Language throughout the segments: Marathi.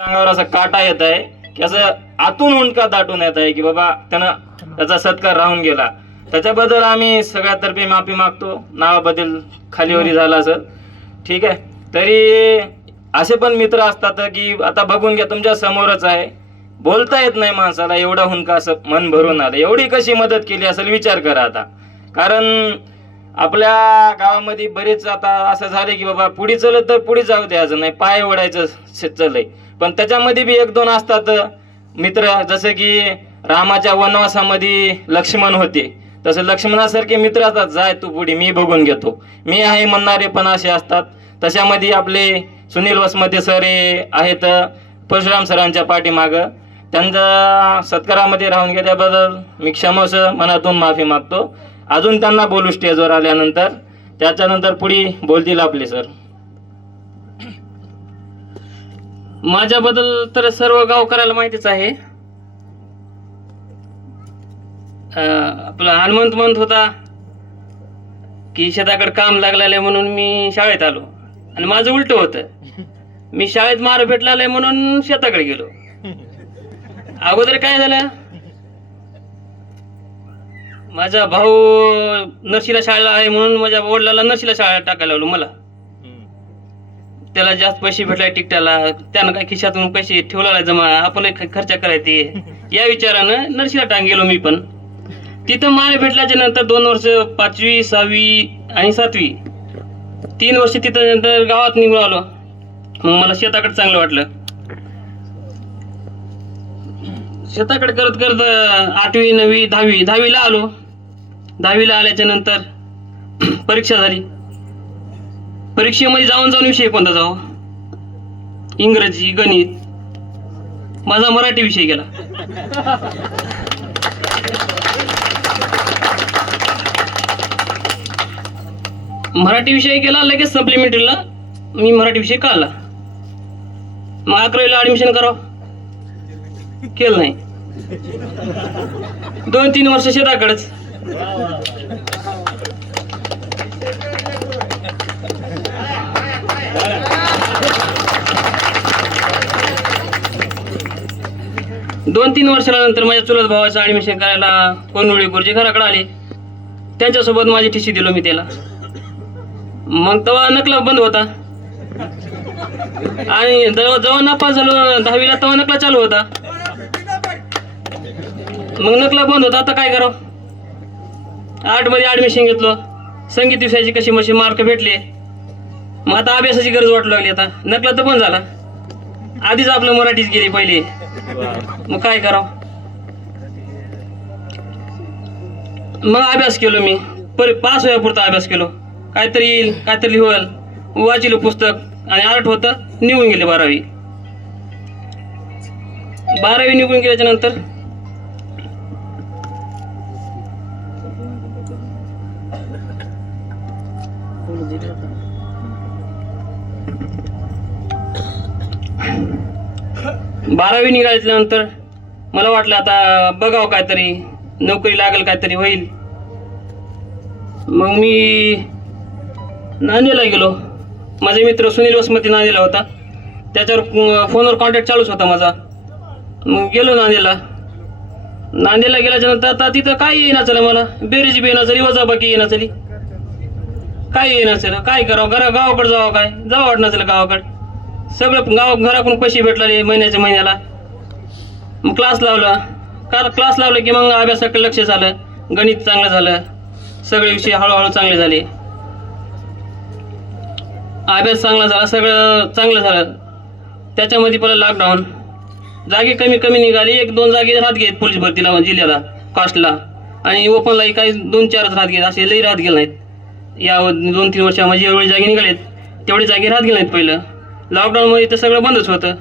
अंगावर असा काटा येत आहे की असं आतून हुंडका दाटून येत आहे की बाबा त्यानं त्याचा सत्कार राहून गेला. त्याच्याबद्दल आम्ही सगळ्यातर्फे माफी मागतो. नावाबद्दल खालीवरी झाला असं ठीक आहे. तरी असे पण मित्र असतात की आता बघून घ्या तुमच्या समोरच आहे. बोलता येत नाही माणसाला एवढा हुंडका असं मन भरून आलं. एवढी कशी मदत केली असेल विचार करा आता. कारण आपल्या गावामध्ये बरेच आता असं झाले की बाबा पुढे चलत तर पुढे जाऊ द्यायचं नाही. पाय ओढायचं चलय. पण त्याच्यामध्ये बी एक दोन असतात मित्र जसं की रामाच्या वनवासामध्ये लक्ष्मण होते. तसं लक्ष्मणासारखे मित्र असतात जाय तू पुढे मी बघून घेतो. मी आहे म्हणणारे पण असे असतात. तशामध्ये आपले सुनील वसमते सर हे आहेत परशुराम सरांच्या पाठीमागं. त्यांच्या सत्कारामध्ये राहून गेल्याबद्दल मी क्षमस मनातून माफी मागतो. अजून त्यांना बोलू स्टेजवर आल्यानंतर. त्याच्यानंतर पुढे बोलतील आपले सर. माझ्याबद्दल तर सर्व गावकऱ्याला माहितीच आहे. आपला हनुमंत म्हणत होता की शेताकडे काम लागलेलं आहे म्हणून मी शाळेत आलो. आणि माझं उलट होतं. मी शाळेत मार भेटला म्हणून शेताकडे गेलो. अगोदर काय झालं? माझा भाऊ नर्सीला शाळेला आहे म्हणून माझ्या वडिलाला नर्सीला शाळेत टाकायला लागलो मला. त्याला जास्त पैसे भेटलाय टिकट्याला त्यानं काय खिशातून पैसे ठेवला जमा आपण खर्च करायचे या विचारानं नर्सीला टांग गेलो मी पण. तिथं माल भेटल्याच्या नंतर दोन वर्ष पाचवी सहावी आणि सातवी. तीन वर्ष तिथं नंतर गावात निघून आलो. मग मला शेताकडे चांगलं वाटलं. शेताकडे करत करत आठवी नववी दहावी दहावीला आलो. दहावीला आल्याच्यानंतर परीक्षा झाली. परीक्षेमध्ये जाऊन जाऊन विषय कोणता जाऊ इंग्रजी गणित. माझा मराठी विषय गेला. मराठी विषय गेला लगेच सप्लिमेंटरीला मी मराठी विषय काढला. मग अकरावीला ऍडमिशन करावं? केलं नाही. दोन तीन वर्ष शेताकडेच. दोन तीन वर्षानंतर माझ्या चुलत भावाचं ऍडमिशन करायला कोणवळी गुरुजी घराकडे आले. त्यांच्यासोबत माझी टीसी दिलो मी त्याला. मग तेव्हा नकला बंद होता. आणि जेव्हा जेव्हा नापास झालो दहावीला तेव्हा नकला चालू होता. मग नकला बंद होता. आता काय करावं? आर्टमध्ये ऍडमिशन घेतलं. संगीत विषयाची कशी मशी मार्क भेटले. मग आता अभ्यासाची गरज वाटू लागली आता. नकला तर बंद झाला. आधीच आपलं मराठीच गेली पहिले. मग काय करावं मग अभ्यास केलो मी. पर पास होण्यापुरता अभ्यास केलो. काहीतरी येईल काहीतरी होईल. वाचिलं पुस्तक आणि आर्ट होतं निघून गेले बारावी. बारावी निघून गेल्याच्यानंतर बारावी निघाल्यानंतर मला वाटलं आता बघावं काहीतरी नोकरी लागेल काहीतरी होईल. मग मी नांदेडला गेलो. माझे मित्र सुनील वसमती नांदेडला होता. त्याच्यावर फोनवर कॉन्टॅक्ट चालूच होता माझा. मग गेलो नांदेडला. नांदेडला गेल्याच्यानंतर आता तिथं काय येईना चला मला. बेरेजी बी येणार चली वजाबाकी येणार चली काय येईना चला काय करावं? घरा गावाकडे जावं काय? जावं वाटणार चला गावाकडे. सगळं गाव घराकडून पैसे भेटले महिन्याच्या महिन्याला. मग क्लास लावला. कारण क्लास लावलं की मग अभ्यासाकडे लक्ष झालं. गणित चांगलं झालं. सगळे विषय हळूहळू चांगले झाले. अभ्यास चांगला झाला सगळं चांगलं झालं. त्याच्यामध्ये परत लॉकडाऊन जागे कमी कमी निघाली. एक दोन जागे राहत घेत पोलीस भरतीला जिल्ह्याला कास्टला आणि ओपनलाही काही दोन चारच राहत घेत असे लई राहत गेले नाहीत. या दोन तीन वर्षामध्ये जेवढे जागे निघालेत तेवढे जागे राहत गेले नाहीत पहिलं. लॉकडाऊनमध्ये तर सगळं बंदच होतं.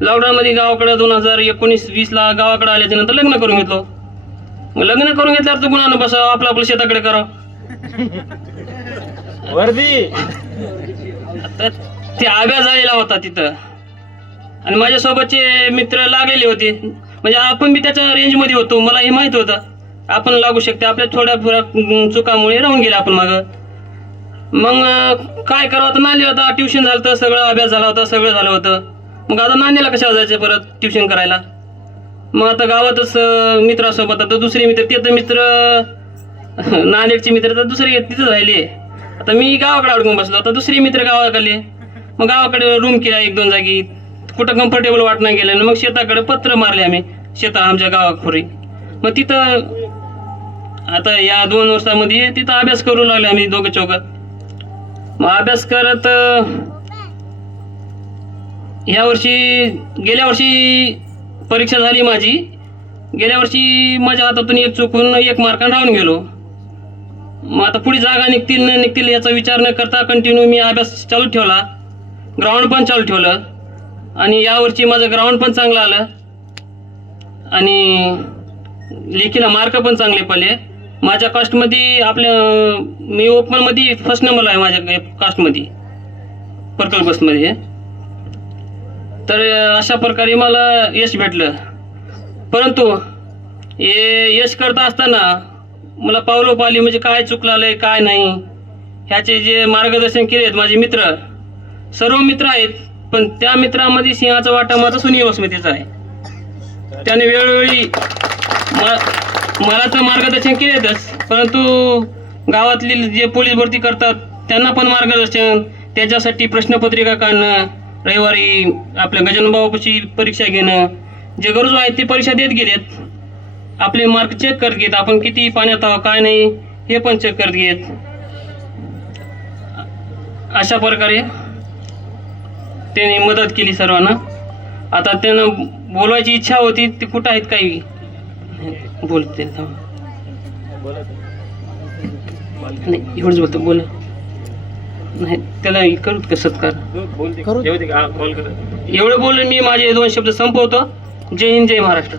लॉकडाऊनमध्ये गावाकडे दोन हजार एकोणीस वीसला गावाकडे आल्याच्यानंतर लग्न करून घेतलो. मग लग्न करून घेतल्यावर तर गुणानं बसावं आपलं आपलं शेताकडे करावं. वर्दी! तर ते आभ्यास झालेला होता तिथं. आणि माझ्यासोबतचे मित्र लागलेले होते. म्हणजे आपण बी त्याच्या रेंजमध्ये होतो मला हे माहीत होतं. आपण लागू शकते आपल्या थोड्या थोड्या अं, चुकामुळे राहून गेले आपण मागं. मग काय करावं? आता नाले होता ट्युशन झालं होतं सगळं अभ्यास झाला होता सगळं झालं होतं. मग आता नाण्याला कशा जायचं परत ट्युशन करायला? मग आता गावातच मित्रासोबत आता दुसरे मित्र ते तर मित्र नांदेडचे मित्र तर दुसरे तिथंच राहिले. आता मी गावाकडे अडकून बसलो. आता दुसरे मित्र गावाकडले. मग गावाकडे रूम केला एक दोन जागी. कुठं कम्फर्टेबल वाटणं गेलं. आणि मग शेताकडे पत्र मारले आम्ही. शेता आमच्या गावाखोरी. मग तिथं आता या दोन वर्षामध्ये तिथं अभ्यास करू लागले आम्ही दोघं चौघं. मग अभ्यास करत ह्या वर्षी गेल्या वर्षी परीक्षा झाली माझी. गेल्या वर्षी माझ्या हातातून एक चुकून एक मार्काने राहून गेलो. मग आता पुढे जागा निघतील न निघतील याचा विचार न करता कंटिन्यू मी अभ्यास चालू ठेवला. ग्राउंड पण चालू ठेवलं. आणि यावर्षी माझं ग्राउंड पण चांगलं आलं. आणि लेखीला मार्क पण चांगले पडले. माझ्या कास्टमध्ये आपल्या मी ओपनमध्ये फर्स्ट नंबर आहे माझ्या कास्टमध्ये पर्कल बसमध्ये तर अशा प्रकारे मला यश भेटलं. परंतु हे यश करता असताना मला पावलोपाली म्हणजे काय चुकलं काय नाही. ह्याचे जे मार्गदर्शन केले आहेत माझे मित्र सर्व मित्र आहेत पण त्या मित्रामध्ये सिंहाचा वाटा माझा सुनील वसमतीचा आहे. त्याने वेळोवेळी मा मला तर मार्गदर्शन केलेतच परंतु गावातली जे पोलीस भरती करतात त्यांना पण मार्गदर्शन त्याच्यासाठी प्रश्नपत्रिका काढणं रविवारी आपल्या गजानन परीक्षा घेणं जे गरजू आहेत ते परीक्षा देत गेलेत. आपले मार्क चेक करत घेत आपण किती पाण्यात आहोत काय नाही हे पण चेक करत घेत अशा प्रकारे त्यांनी मदत केली सर्वांना. आता त्यांना बोलवायची इच्छा होती ते कुठं आहेत काही? बोलते. नाही एवढंच बोलतो बोल. नाही त्याला करू का सत्कार? एवढं बोलून मी माझे दोन शब्द संपवतो. जय हिंद जय महाराष्ट्र.